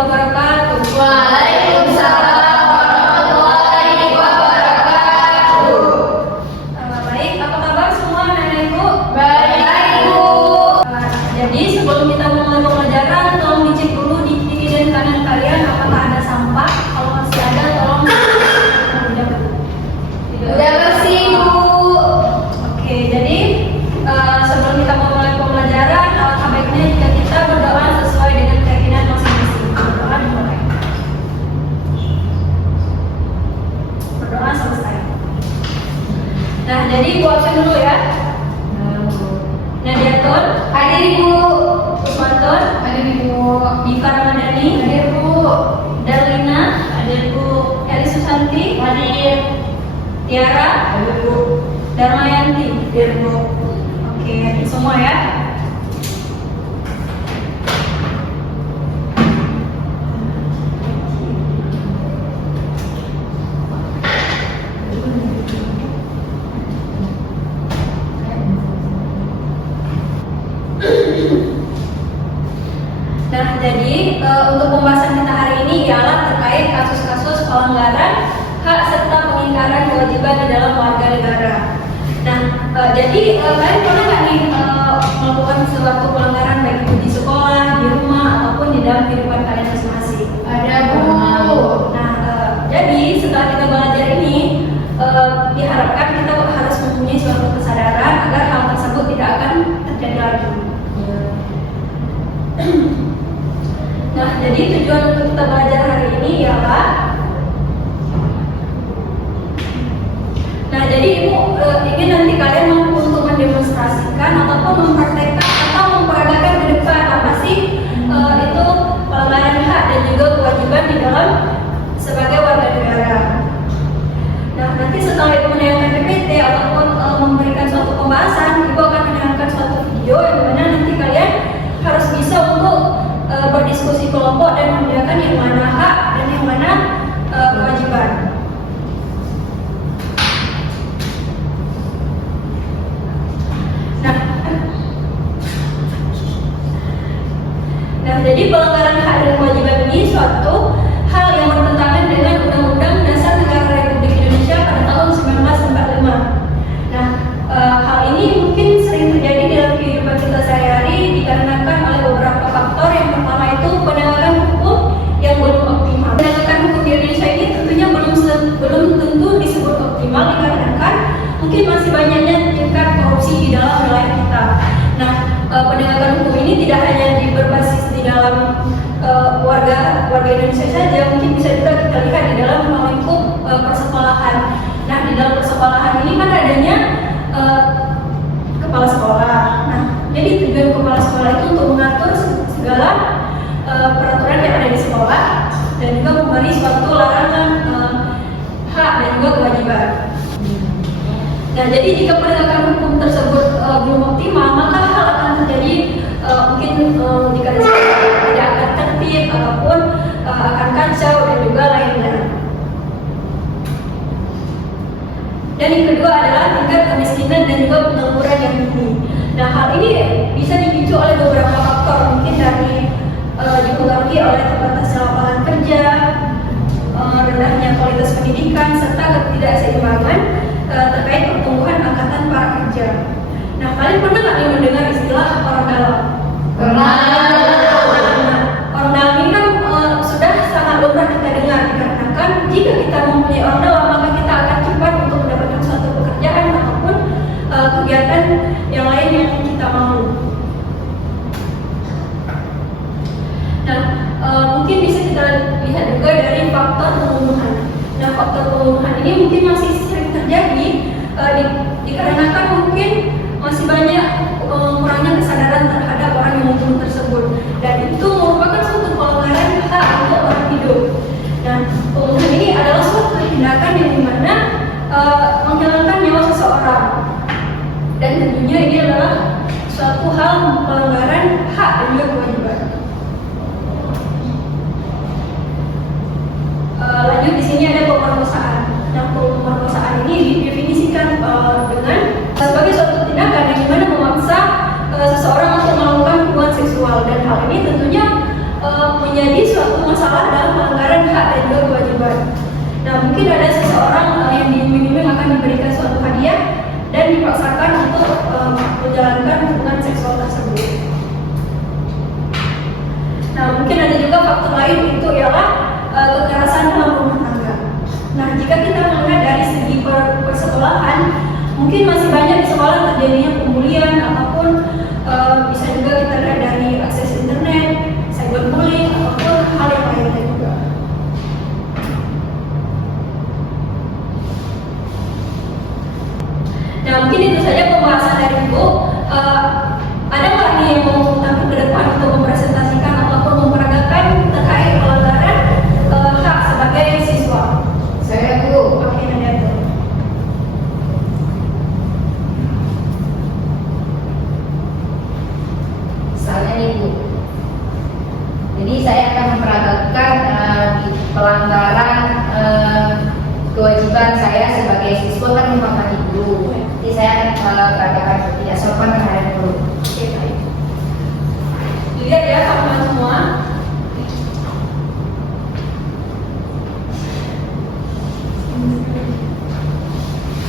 wabarakatuh. Waalaikumsalam warahmatullahi wabarakatuh. Baik, apa kabar semua anak-anak Ibu? Baik, Ibu. Jadi sebelum kita memulai pembelajaran, tolong dicek dulu di kiri dan kanan kalian apakah ada sampah. Kalau masih ada, tolong Udah bersih, Ibu. Oke, jadi sebelum kita memulai pembelajaran, alangkah baiknya jika kita berdoa sesuai dengan keyakinan masing-masing. Berdoa dimulai. Berdoa selesai. Nah, jadi Ibu absen dulu ya. Nadiatun, Hadir, Ibu. Usmatun, Hadir, Ibu. Diva Ramadhani, Hadir, Bu. Darlina, hadir Bu. Eli Susanti, Hadir. Tiara, Hadir, Bu. Darmayanti, Hadir, Bu. Oke, hadir semua ya. Nah, jadi untuk pembahasan kita hari ini ialah terkait kasus-kasus pelanggaran hak serta pengingkaran kewajiban di dalam warga negara. Nah, jadi kalian pernah nggak nih melakukan suatu pelanggaran baik itu di sekolah, di rumah, ataupun di dalam kehidupan kalian masing-masing? Ada, Bu. Nah, jadi setelah kita belajar ini, diharapkan kita harus mempunyai suatu kesadaran agar hal tersebut tidak akan terjadi lagi. Nah, jadi tujuan untuk kita belajar hari ini ialah jadi Ibu ingin nanti kalian mampu untuk mendemonstrasikan ataupun mempraktekkan atau memperagakan ke depan apa sih itu pelanggaran hak dan juga kewajiban di dalam sebagai warga negara. Nah, nanti setelah Ibu menayangkan PPT ataupun memberikan suatu pembahasan, Ibu akan menayangkan suatu video yang mana nanti kalian harus bisa untuk berdiskusi kelompok dan membedakan yang mana hak dan yang mana kewajiban. Nah, jadi pelanggaran hak dan kewajiban ini suatu hal yang bertentangan dengan Undang-Undang Dasar Negara Republik Indonesia pada tahun 1945. Nah, hal ini mungkin sering terjadi dalam kehidupan kita sehari-hari dikarenakan oleh beberapa faktor. Yang pertama itu penegakan hukum yang belum optimal. Penegakan hukum di Indonesia ini tentunya belum tentu disebut optimal dikarenakan mungkin masih banyaknya tingkat korupsi di dalam wilayah kita. Nah, penegakan hukum ini tidak hanya berbasis di dalam warga Indonesia saja, mungkin bisa juga kita lihat di dalam lingkup persekolahan. Nah, di dalam persekolahan ini kan adanya kepala sekolah. Nah, jadi tujuan kepala sekolah itu untuk mengatur segala peraturan yang ada di sekolah dan juga memberi suatu larangan hak dan juga kewajiban. Nah, jadi jika penegakan hukum tersebut belum optimal, maka hal akan terjadi mungkin jika di sekolah tidak akan tertib ataupun akan kacau dan juga lainnya. Dan yang kedua adalah tingkat kemiskinan dan juga pengangguran yang tinggi. Nah, hal ini bisa dipicu oleh beberapa faktor, mungkin dari dipengaruhi oleh terbatasnya lapangan kerja, rendahnya kualitas pendidikan, serta ketidakseimbangan terkait pertumbuhan angkatan para kerja. Nah, kalian pernah nggak mendengar istilah orang dalam? Pernah. Orang dalam ini kan sudah sangat lumrah kita dengar dikarenakan jika kita mempunyai orang dalam maka kita akan cepat untuk mendapatkan suatu pekerjaan ataupun kegiatan yang lain yang kita mau. Nah, mungkin bisa kita lihat juga dari faktor pembunuhan. Nah, faktor pembunuhan ini mungkin masih sering terjadi dikarenakan mungkin masih banyak kurangnya kesadaran terhadap orang yang membunuh tersebut, dan itu merupakan suatu pelanggaran hak untuk orang hidup. Dan pembunuhan ini adalah suatu tindakan yang dimana menghilangkan nyawa seseorang, dan tentunya ini adalah suatu hal pelanggaran hak dan juga kewajiban. Lanjut di sini ada pemerkosaan. Nah, pemerkosaan ini didefinisikan dengan sebagai suatu tindakan yang dimana memaksa seseorang untuk melakukan hubungan seksual, dan hal ini tentunya menjadi menjadi suatu masalah dalam pelanggaran hak dan juga kewajiban. Nah, mungkin ada seseorang yang diiming-iming akan diberikan suatu hadiah dan dipaksakan untuk menjalankan hubungan seksual tersebut. Nah, mungkin ada juga faktor lain, itu ialah kekerasan dalam rumah tangga. Nah, jika kita melihat dari segi persekolahan, mungkin masih banyak di sekolah terjadinya pembulian ataupun bisa juga kita lihat dari akses internet, cyberbullying ataupun hal yang lainnya juga. Nah, mungkin itu saja pembahasan dari Ibu. Ada nggak nih yang mau tampil ke depan untuk mempresentasikan ataupun memperagakan terkait pelanggaran hak sebagai siswa? Saya Bu. Oke, Nadia Bu. Misalnya nih Bu. Jadi saya akan memperagakan pelanggaran kewajiban saya sebagai siswa kan menghormati guru. Jadi saya akan peragakan tidak sopan terhadap guru. Oke, baik. Dilihat ya kawan-kawan semua.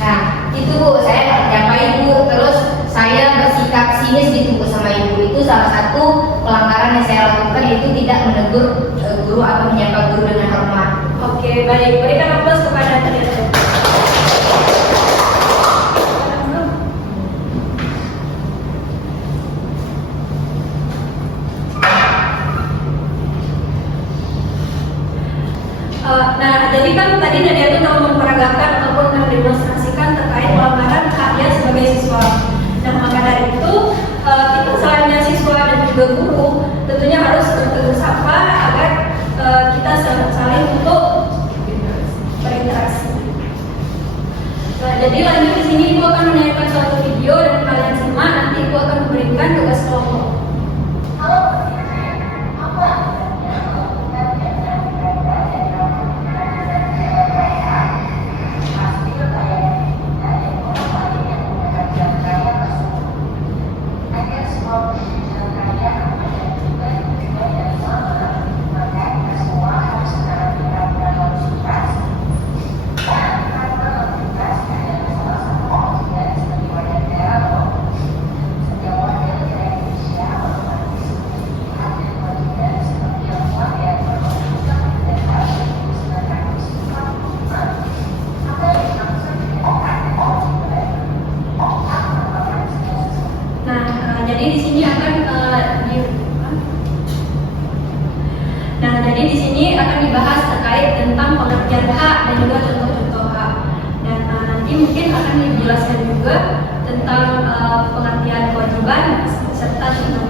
Nah, itu Bu, saya nyampain Bu, terus saya bersikap sinis gitu Bu sama ibu. Itu salah satu pelanggaran yang saya lakukan, yaitu tidak menegur guru atau menyapa guru dengan hormat. Oke, baik. Berikan aplaus kepada Nadia Bu. Nah, jadi kan tadi Nadia itu telah memperagakan ataupun mendemonstrasikan terkait pelanggaran haknya sebagai siswa. Nah, maka dari itu kita selain siswa dan juga guru tentunya harus bertegur sapa agar kita saling untuk berinteraksi. Nah, jadi lanjut di sini Ibu akan menayangkan suatu video dan kalian simak. Nanti Ibu akan memberikan tugas kelompok. Jadi di sini akan dibahas terkait tentang pengertian hak dan juga contoh-contoh hak. Dan nanti mungkin akan dijelaskan juga tentang pengertian kewajiban serta contoh.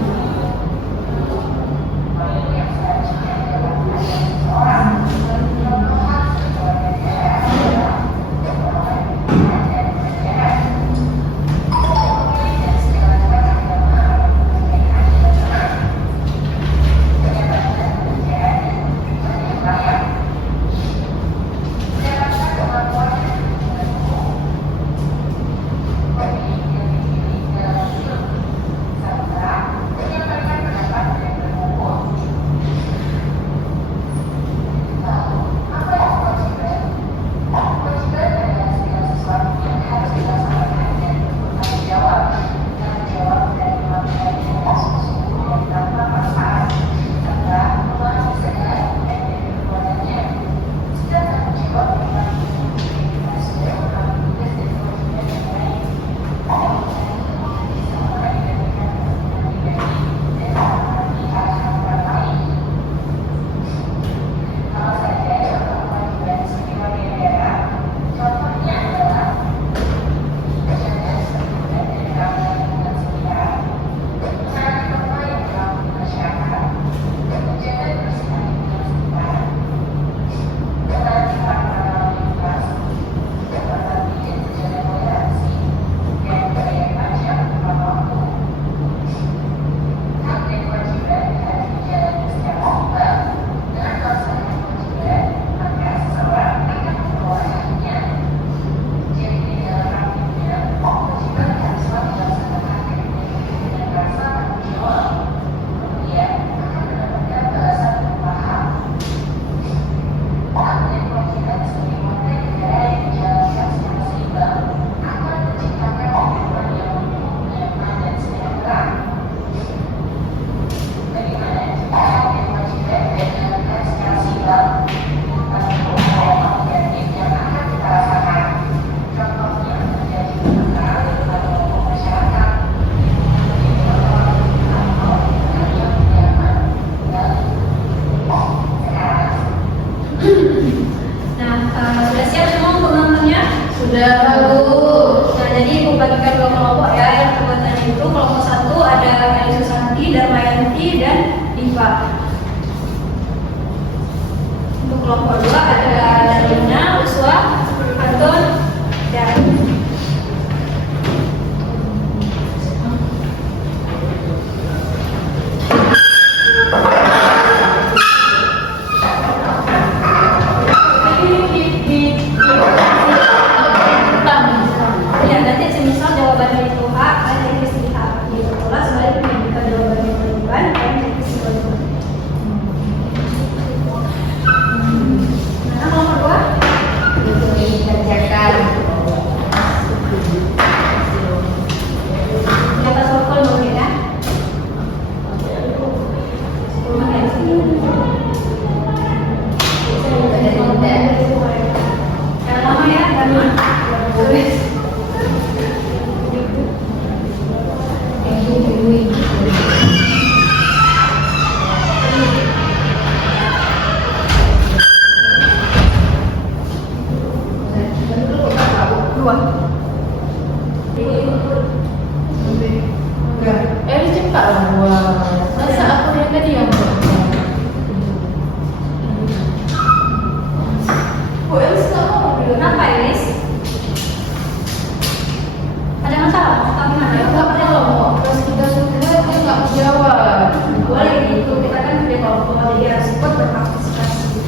jadi harus ikut berpartisipasi.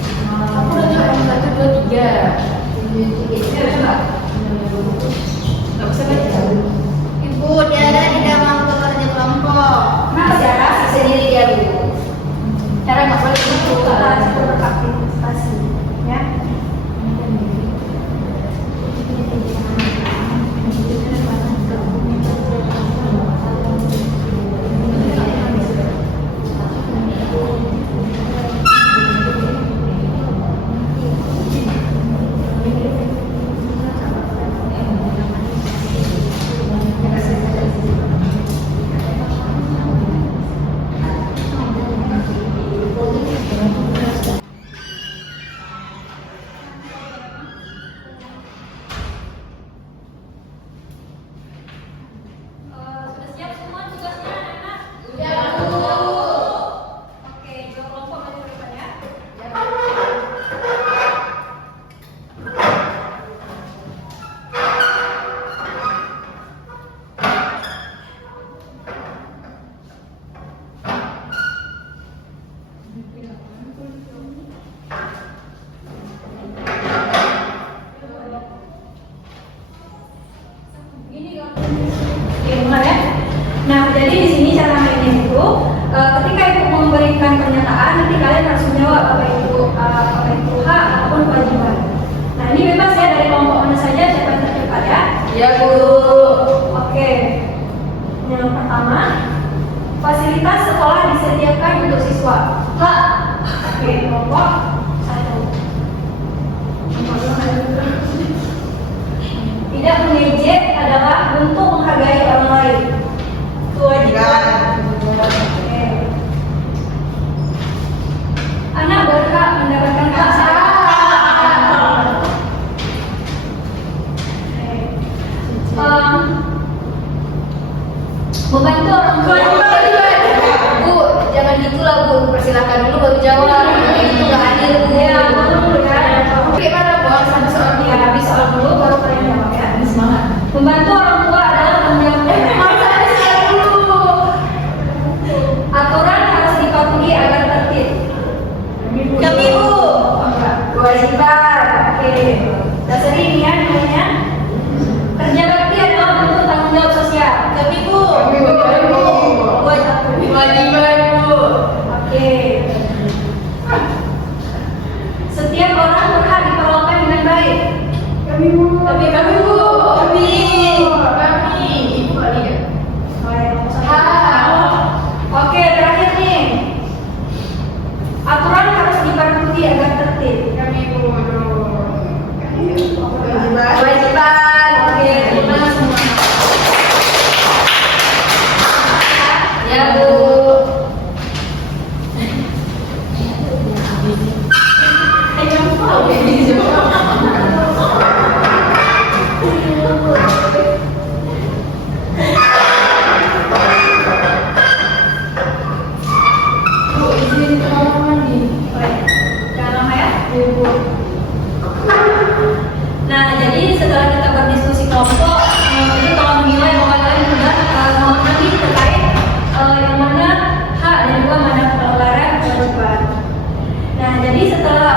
Aku udah coba 1, 2, 3. Nggak bisa baca. Ibu, Tiara tidak mau bekerja kelompok. Kenapa Tiara? Sendiri dia Bu. Tiara nggak boleh ikut, harus ikut berpartisipasi, ya. Sudah siap semua tugasnya, anak-anak? Udah Bu. Oke, dua kelompok maju ke depan ya. Oke, mulai ya. Nah, jadi di sini cara mainnya itu ketika ibu memberikan pernyataan, nanti kalian harus menjawab apa itu hak ataupun kewajiban. Nah, ini bebas ya dari kelompok mana saja, siapa yang tercepat ya. Ya Bu. Oke. Yang pertama, fasilitas sekolah disediakan untuk siswa. Hak. Oke, kelompok 1. Tidak mengejek adalah bentuk menghargai orang lain. Kewajiban. Oke. Anak berhak mendapatkan hak membantu orang tua. Bu, jangan gitulah Bu. Persilakan dulu baru jawab. Itu nggak adil Bu. Ya, dulu ya. Gimana Bu? Sampai soal Ya, habis soal dulu baru kalian jawab ya. Semangat. Membantu orang tua adalah tanggung jawab. Aturan harus dipatuhi agar tertib. Kami Bu. Kewajiban. Oke. Dasar ini ya namanya. Kerja bakti adalah bentuk tanggung jawab sosial. Kami Bu. Kewajiban Bu. Oke. Setiap orang berhak diperlakukan dengan baik. Kami Bu. Kami Bu. Kami. Ibu kali ya. Oke, terakhir nih. Aturan harus dipatuhi agar tertib. Kami Bu. Kewajiban. Oke, terima semua. Ya Bu. Jangan lama ya. Nah, jadi setelah kita berdiskusi kelompok, ini kalau menilai bahwa kalian sudah mengerti terkait yang mana hak dan juga mana kelalaian kewajiban. Nah, jadi setelah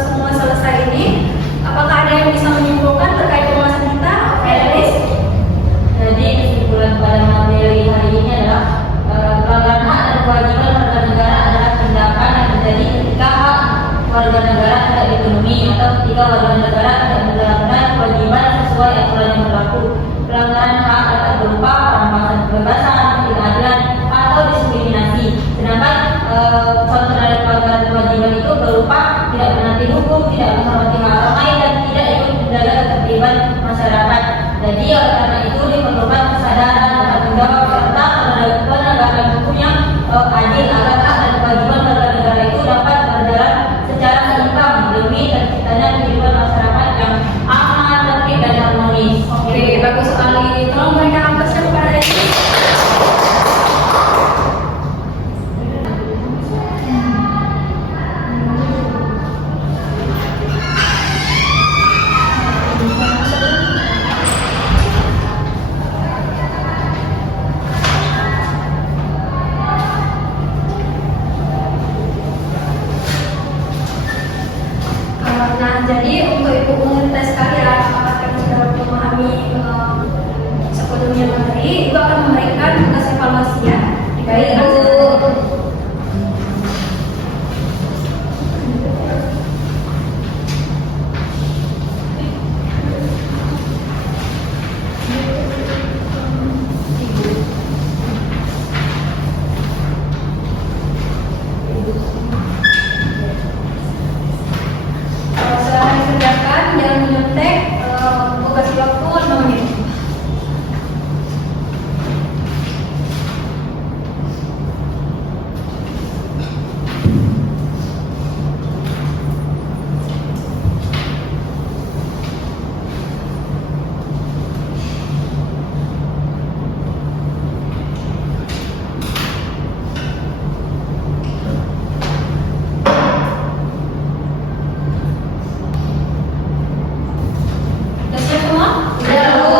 semua selesai ini, apakah ada yang bisa menyimpulkan terkait pembahasan kita? Oke, Alice. Jadi kesimpulan pada materi hari ini adalah pelanggaran hak dan kewajiban warga negara adalah tindakan yang terjadi ketika hak warga negara tidak dipenuhi atau ketika warga negara tidak menjalankan kewajiban sesuai aturan yang berlaku. Pelanggaran hak dapat berupa perampasan kebebasan, ketidakadilan, atau diskriminasi. Sedangkan contoh dari pelanggaran kewajiban itu berupa tidak menaati hukum, tidak menghormati hak orang lain, dan tidak ikut menjaga ketertiban masyarakat. Jadi oleh karena itu diperlukan kesadaran dan tanggung jawab serta penegakan hukum yang adil agar hak dan kewajiban warga negara itu dapat berjalan secara seimbang demi terciptanya kehidupan masyarakat yang aman, tertib, dan harmonis. Oke, bagus sekali. Tolong berikan ampasnya kepada Alice. jadi untuk Ibu mengetes sekalian, apakah kalian sudah memahami sepenuhnya materi, Ibu akan memberikan tugas evaluasi ya. Baik, Bu. Setelah dikerjakan, jangan menyontek, Ibu kasih waktu 5 menit. Sudah siap semua? Sudah, Bu.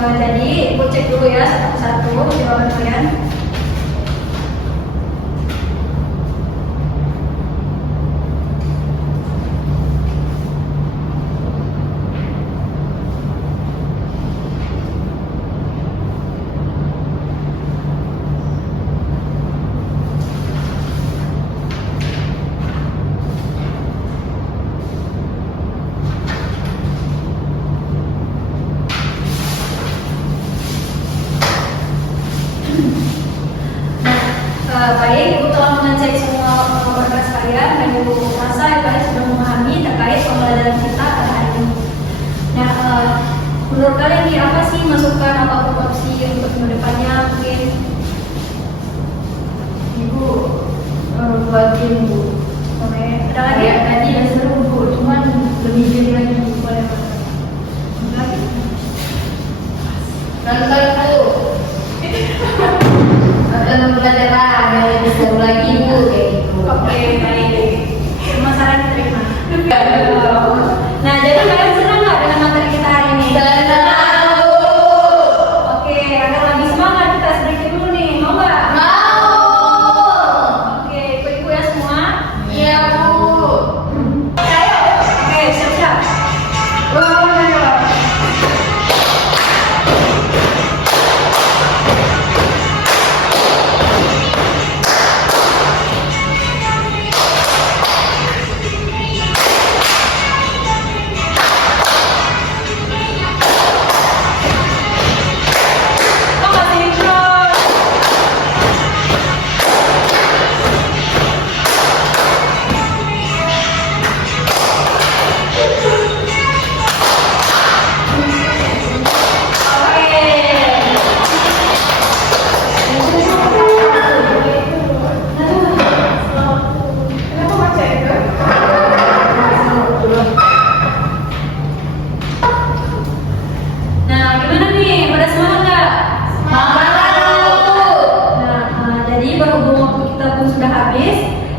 Jadi Ibu cek dulu ya satu-satu jawaban kalian. Baik, Ibu telah mengecek semua berkas kalian dan Ibu rasa kalian sudah memahami terkait pembelajaran kita pada hari ini. Nah, menurut kalian ini apa sih masukan atau opsi untuk kedepannya mungkin? Ibu buatin Bu. Oke, ada lagi? Kayak tadi udah seru Bu, cuman lebih jadi lagi Bu, boleh Pak? Lagi? Nonton, Bu. Nonton pelajaran yang lebih seru lagi, Bu, kayak gitu. Oke, baik. Semua saran diterima. Nah, jadi kalian senang nggak dengan materi kita hari ini? Senang, Bu. Oke, agar lebih semangat kita sedikit dulu nih, mau nggak? Mau. Oke, ikut-ikut ya semua. Iya, Bu. Oke, siap-siap.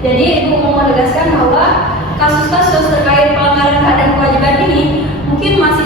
Jadi Ibu mau menegaskan bahwa kasus-kasus terkait pelanggaran hak dan kewajiban ini mungkin masih